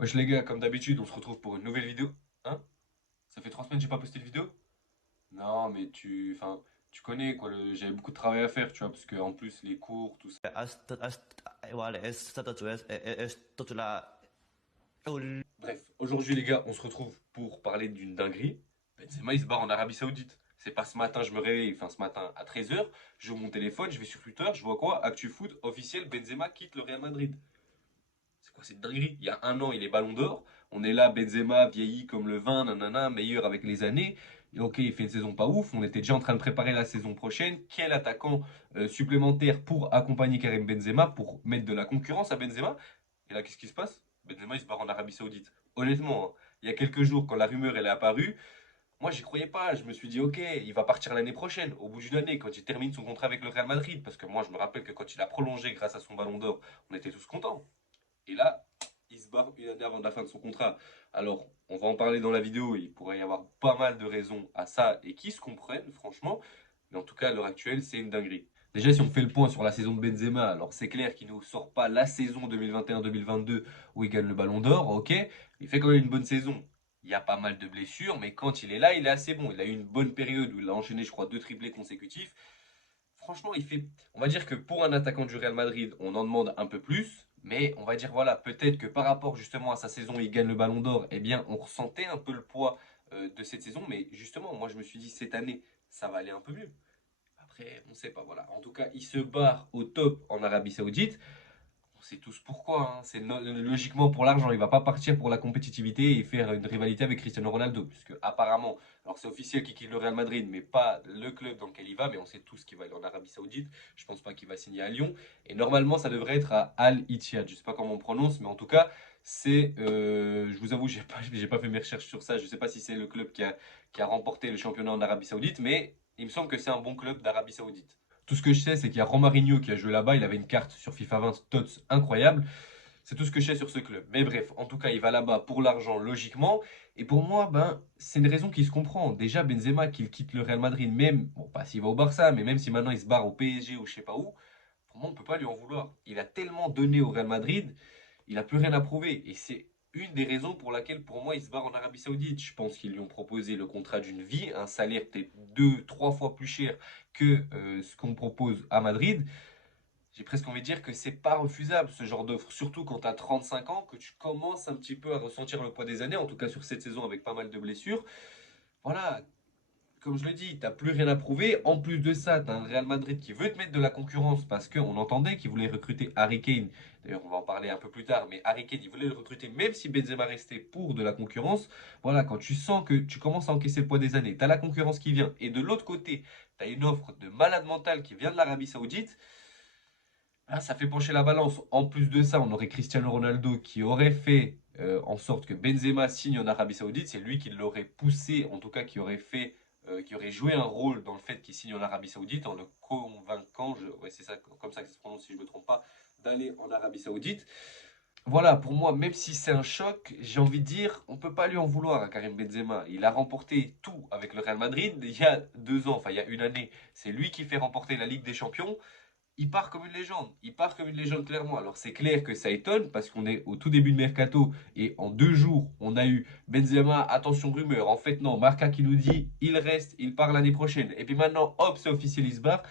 Wesh les gars, comme d'habitude, on se retrouve pour une nouvelle vidéo. Hein? Ça fait 3 semaines que j'ai pas posté de vidéo? Non, mais tu connais quoi, j'avais beaucoup de travail à faire, tu vois, parce que en plus les cours, tout ça. Vale, esto la... Bref, aujourd'hui les gars, on se retrouve pour parler d'une dinguerie. Benzema, il se barre en Arabie Saoudite. C'est pas ce matin, je me réveille, enfin ce matin à 13 h, j'ouvre mon téléphone, je vais sur Twitter, je vois quoi? Actu Foot officiel, Benzema quitte le Real Madrid. C'est quoi cette dinguerie? Il y a un an, il est ballon d'or. On est là, Benzema vieilli comme le vin, nanana, meilleur avec les années. Et ok, il fait une saison pas ouf. On était déjà en train de préparer la saison prochaine. Quel attaquant supplémentaire pour accompagner Karim Benzema, pour mettre de la concurrence à Benzema? Et là, qu'est-ce qui se passe? Benzema, il se barre en Arabie Saoudite. Honnêtement, hein, il y a quelques jours, quand la rumeur elle est apparue, moi, j'y croyais pas. Je me suis dit, ok, il va partir l'année prochaine, au bout d'une année, quand il termine son contrat avec le Real Madrid. Parce que moi, je me rappelle que quand il a prolongé grâce à son ballon d'or, on était tous contents. Et là, il se barre une année avant la fin de son contrat. Alors, on va en parler dans la vidéo. Il pourrait y avoir pas mal de raisons à ça et qui se comprennent, franchement. Mais en tout cas, à l'heure actuelle, c'est une dinguerie. Déjà, si on fait le point sur la saison de Benzema, alors c'est clair qu'il ne nous sort pas la saison 2021-2022 où il gagne le ballon d'or, ok. Il fait quand même une bonne saison. Il y a pas mal de blessures, mais quand il est là, il est assez bon. Il a eu une bonne période où il a enchaîné, je crois, deux triplés consécutifs. Franchement, on va dire que pour un attaquant du Real Madrid, on en demande un peu plus. Mais on va dire, voilà, peut-être que par rapport justement à sa saison, il gagne le ballon d'or, eh bien, on ressentait un peu le poids de cette saison. Mais justement, moi, je me suis dit, cette année, ça va aller un peu mieux. Après, on ne sait pas, voilà. En tout cas, il se barre au top en Arabie Saoudite. On sait tous pourquoi, hein. C'est logiquement pour l'argent. Il va pas partir pour la compétitivité et faire une rivalité avec Cristiano Ronaldo. Puisque apparemment, alors c'est officiel qu'il quitte le Real Madrid, mais pas le club dans lequel il va. Mais on sait tous qu'il va aller en Arabie Saoudite. Je pense pas qu'il va signer à Lyon. Et normalement, ça devrait être à Al Ittihad. Je sais pas comment on prononce, mais en tout cas, je vous avoue, j'ai pas fait mes recherches sur ça. Je sais pas si c'est le club qui a remporté le championnat en Arabie Saoudite, mais il me semble que c'est un bon club d'Arabie Saoudite. Tout ce que je sais, c'est qu'il y a Romarinho qui a joué là-bas. Il avait une carte sur FIFA 20 TOTS incroyable. C'est tout ce que je sais sur ce club. Mais bref, en tout cas, il va là-bas pour l'argent, logiquement. Et pour moi, ben, c'est une raison qui se comprend. Déjà, Benzema, qu'il quitte le Real Madrid, même, bon, pas s'il va au Barça, mais même si maintenant il se barre au PSG ou je sais pas où, pour moi, on ne peut pas lui en vouloir. Il a tellement donné au Real Madrid, il n'a plus rien à prouver. Et c'est une des raisons pour laquelle, pour moi, il se barre en Arabie Saoudite. Je pense qu'ils lui ont proposé le contrat d'une vie, un salaire peut-être deux, trois fois plus cher que ce qu'on propose à Madrid. J'ai presque envie de dire que c'est pas refusable ce genre d'offre, surtout quand tu as 35 ans, que tu commences un petit peu à ressentir le poids des années, en tout cas sur cette saison avec pas mal de blessures. Voilà, comme je le dis, t'as plus rien à prouver. En plus de ça, tu as un Real Madrid qui veut te mettre de la concurrence parce qu'on entendait qu'il voulait recruter Harry Kane. D'ailleurs, on va en parler un peu plus tard, mais Harry Kane, il voulait le recruter même si Benzema restait pour de la concurrence. Voilà, quand tu sens que tu commences à encaisser le poids des années, tu as la concurrence qui vient, et de l'autre côté, tu as une offre de malade mental qui vient de l'Arabie Saoudite. Ah, ça fait pencher la balance. En plus de ça, on aurait Cristiano Ronaldo qui aurait fait en sorte que Benzema signe en Arabie Saoudite. C'est lui qui l'aurait poussé, en tout cas qui aurait joué un rôle dans le fait qu'il signe en Arabie Saoudite en le convainquant, ouais, c'est ça, comme ça que ça se prononce si je ne me trompe pas, d'aller en Arabie Saoudite. Voilà, pour moi, même si c'est un choc, j'ai envie de dire, on ne peut pas lui en vouloir à Karim Benzema. Il a remporté tout avec le Real Madrid il y a 2 ans, enfin il y a une année. C'est lui qui fait remporter la Ligue des Champions. Il part comme une légende. Il part comme une légende clairement. Alors c'est clair que ça étonne parce qu'on est au tout début de mercato et en 2 jours on a eu Benzema, attention rumeur. En fait non, Marca qui nous dit il reste, il part l'année prochaine. Et puis maintenant hop c'est officiel il se barre.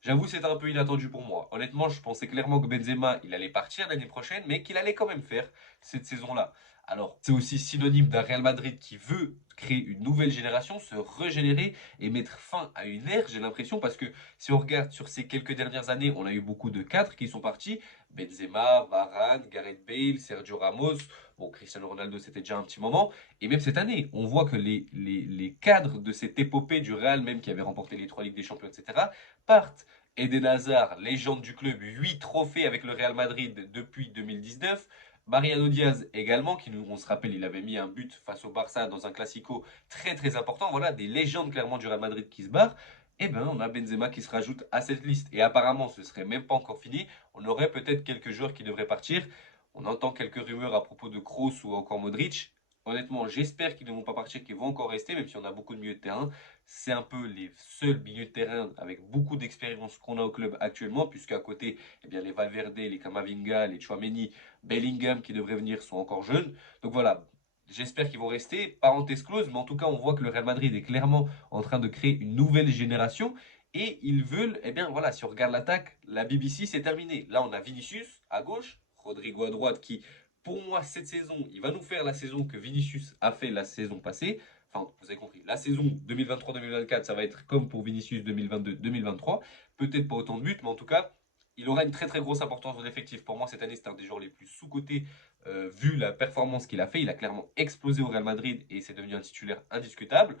J'avoue c'était un peu inattendu pour moi. Honnêtement je pensais clairement que Benzema il allait partir l'année prochaine mais qu'il allait quand même faire cette saison-là. Alors c'est aussi synonyme d'un Real Madrid qui veut créer une nouvelle génération, se régénérer et mettre fin à une ère, j'ai l'impression, parce que si on regarde sur ces quelques dernières années, on a eu beaucoup de cadres qui sont partis. Benzema, Varane, Gareth Bale, Sergio Ramos. Bon, Cristiano Ronaldo, c'était déjà un petit moment. Et même cette année, on voit que les cadres de cette épopée du Real, même qui avait remporté les 3 Ligues des Champions, etc., partent. Eden Hazard, légende du club, 8 trophées avec le Real Madrid depuis 2019. Mariano Diaz également, qui nous, on se rappelle, il avait mis un but face au Barça dans un classico très très important. Voilà, des légendes clairement du Real Madrid qui se barrent. Eh ben, on a Benzema qui se rajoute à cette liste. Et apparemment, ce serait même pas encore fini. On aurait peut-être quelques joueurs qui devraient partir. On entend quelques rumeurs à propos de Kroos ou encore Modric. Honnêtement, j'espère qu'ils ne vont pas partir, qu'ils vont encore rester, même si on a beaucoup de milieux de terrain. C'est un peu les seuls milieux de terrain avec beaucoup d'expérience qu'on a au club actuellement, puisque à côté, eh bien, les Valverde, les Camavinga, les Tchouaméni, Bellingham qui devraient venir sont encore jeunes. Donc voilà, j'espère qu'ils vont rester. Parenthèse close, mais en tout cas, on voit que le Real Madrid est clairement en train de créer une nouvelle génération. Et ils veulent, eh bien voilà, si on regarde l'attaque, la BBC c'est terminé. Là, on a Vinicius à gauche, Rodrigo à droite qui pour moi, cette saison, il va nous faire la saison que Vinicius a fait la saison passée. Enfin, vous avez compris, la saison 2023-2024, ça va être comme pour Vinicius 2022-2023. Peut-être pas autant de buts, mais en tout cas, il aura une très très grosse importance dans l'effectif. Pour moi, cette année, c'est un des joueurs les plus sous-cotés vu la performance qu'il a fait. Il a clairement explosé au Real Madrid et c'est devenu un titulaire indiscutable.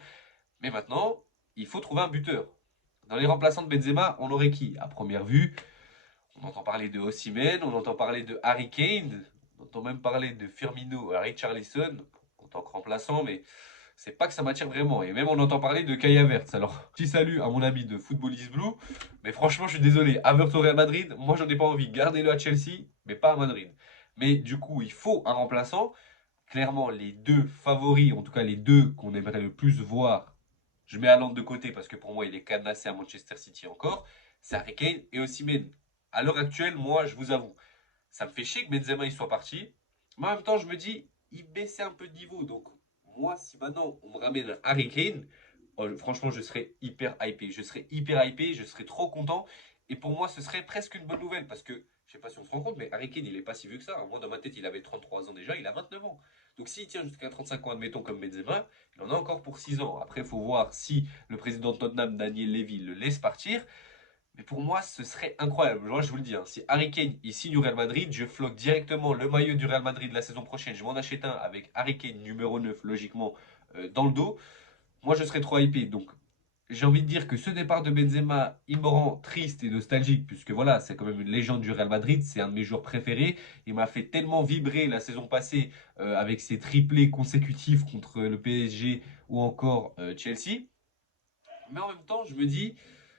Mais maintenant, il faut trouver un buteur. Dans les remplaçants de Benzema, on aurait qui? À première vue, on entend parler de Osimhen, on entend parler de Harry Kane, on entend même parler de Firmino, Richarlison en tant que remplaçant, mais c'est pas que ça m'attire vraiment. Et même on entend parler de Kai Havertz. Alors, petit salut à mon ami de Footballist Blue, mais franchement, je suis désolé. Havertz au Real Madrid, moi j'en ai pas envie. Gardez-le à Chelsea, mais pas à Madrid. Mais du coup, il faut un remplaçant. Clairement, les deux favoris, en tout cas les deux qu'on aimerait le plus voir, je mets Haaland de côté parce que pour moi il est cadenassé à Manchester City encore, c'est Harry Kane et Osimhen. À l'heure actuelle, moi je vous avoue, ça me fait chier que Benzema il soit parti, mais en même temps je me dis, il baissait un peu de niveau. Donc moi si maintenant on me ramène un Harry Kane, franchement je serais hyper hypé. Je serais hyper hypé, je serais trop content. Et pour moi ce serait presque une bonne nouvelle parce que je sais pas si on se rend compte, mais Harry Kane il est pas si vieux que ça. Moi dans ma tête il avait 33 ans déjà, il a 29 ans. Donc s'il tient jusqu'à 35 ans, admettons comme Benzema, il en a encore pour 6 ans. Après il faut voir si le président de Tottenham, Daniel Levy, le laisse partir. Mais pour moi, ce serait incroyable. Moi, je vous le dis, hein, si Harry Kane il signe au Real Madrid, je floque directement le maillot du Real Madrid la saison prochaine. Je m'en achète un avec Harry Kane numéro 9, logiquement, dans le dos. Moi, je serais trop hypé. Donc, j'ai envie de dire que ce départ de Benzema, il me rend triste et nostalgique, puisque voilà, c'est quand même une légende du Real Madrid. C'est un de mes joueurs préférés. Il m'a fait tellement vibrer la saison passée avec ses triplés consécutifs contre le PSG ou encore Chelsea. Mais en même temps, je me dis,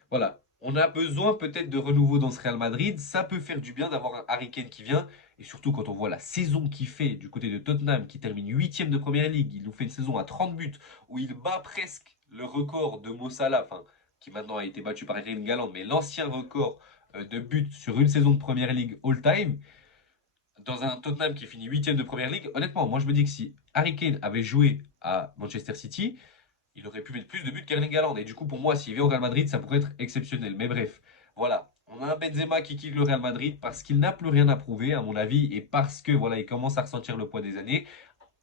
voilà, on a besoin peut-être de renouveau dans ce Real Madrid. Ça peut faire du bien d'avoir un Harry Kane qui vient. Et surtout quand on voit la saison qu'il fait du côté de Tottenham, qui termine huitième de Première Ligue. Il nous fait une saison à 30 buts, où il bat presque le record de Mo Salah, enfin, qui maintenant a été battu par Erling Haaland, mais l'ancien record de buts sur une saison de Première Ligue all-time. Dans un Tottenham qui finit huitième de Première Ligue, honnêtement, moi je me dis que si Harry Kane avait joué à Manchester City, il aurait pu mettre plus de buts qu'Erling Haaland. Et du coup, pour moi, s'il vient au Real Madrid, ça pourrait être exceptionnel. Mais bref, voilà. On a un Benzema qui quitte le Real Madrid parce qu'il n'a plus rien à prouver, à mon avis, et parce que voilà, il commence à ressentir le poids des années.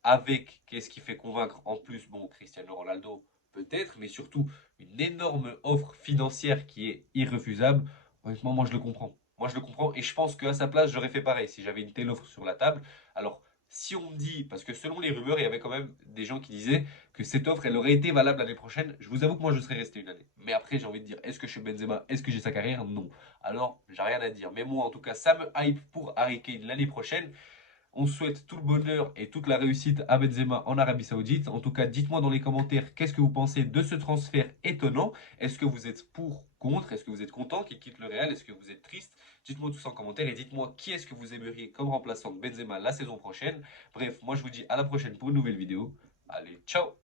Avec, qu'est-ce qui fait convaincre en plus, bon, Cristiano Ronaldo, peut-être, mais surtout une énorme offre financière qui est irrefusable. Honnêtement, moi je le comprends. Moi je le comprends et je pense qu'à sa place, j'aurais fait pareil si j'avais une telle offre sur la table. Alors, si on me dit, parce que selon les rumeurs, il y avait quand même des gens qui disaient que cette offre, elle aurait été valable l'année prochaine, je vous avoue que moi je serais resté une année. Mais après, j'ai envie de dire, est-ce que je suis Benzema? Est-ce que j'ai sa carrière? Non. Alors, j'ai rien à dire. Mais moi, en tout cas, ça me hype pour Harry Kane l'année prochaine. On souhaite tout le bonheur et toute la réussite à Benzema en Arabie Saoudite. En tout cas, dites-moi dans les commentaires qu'est-ce que vous pensez de ce transfert étonnant. Est-ce que vous êtes pour, contre? Est-ce que vous êtes content qu'il quitte le Real? Est-ce que vous êtes triste? Dites-moi tout ça en commentaire et dites-moi qui est-ce que vous aimeriez comme remplaçant de Benzema la saison prochaine. Bref, moi je vous dis à la prochaine pour une nouvelle vidéo. Allez, ciao!